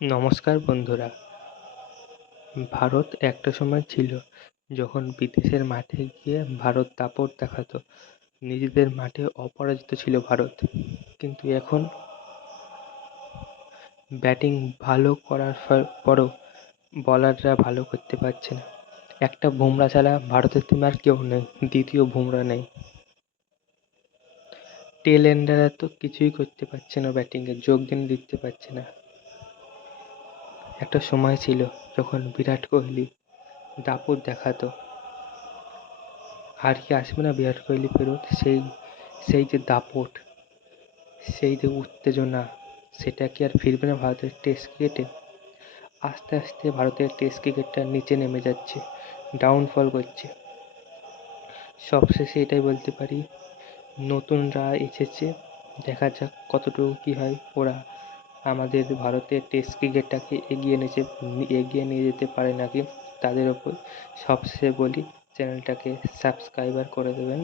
নমস্কার বন্ধুরা। ভারত একটা সময় ছিল যখন বিদেশের মাঠে গিয়ে ভারত দাপট দেখাতো। নিজেদের মাঠে অপরাজিত ছিল ভারত। কিন্তু এখন ব্যাটিং ভালো করার পরও বলাররা ভালো করতে পারছে না। একটা বুমরা ছাড়া ভারতের টিমে আর কেউ নেই, দ্বিতীয় বুমরা নেই। টেল এন্ডাররা তো কিছুই করতে পারছে না, ব্যাটিংয়ে যোগদান দিতে পারছে না। একটা সময় ছিল যখন বিরাট কোহলি দাপট দেখাতো। আর কি আসবে না বিরাট কোহলি ফেরত? সেই যে দাপট, সেই যে উত্তেজনা, সেটা কি আর ফিরবে না ভারতের টেস্ট ক্রিকেটে? আস্তে আস্তে ভারতের টেস্ট ক্রিকেটটা নিচে নেমে যাচ্ছে, ডাউনফল করছে। সবশেষে এটাই বলতে পারি, নতুনরা এসেছে, দেখা যাক কতটুকু কী হয়। ওরা আমাদের ভারতের টেস্ট ক্রিকেটটাকে এগিয়ে নিয়ে যেতে পারে নাকি, তাদের ওপর। সবশেষে বলি, চ্যানেলটাকে সাবস্ক্রাইবার করে দেবেন।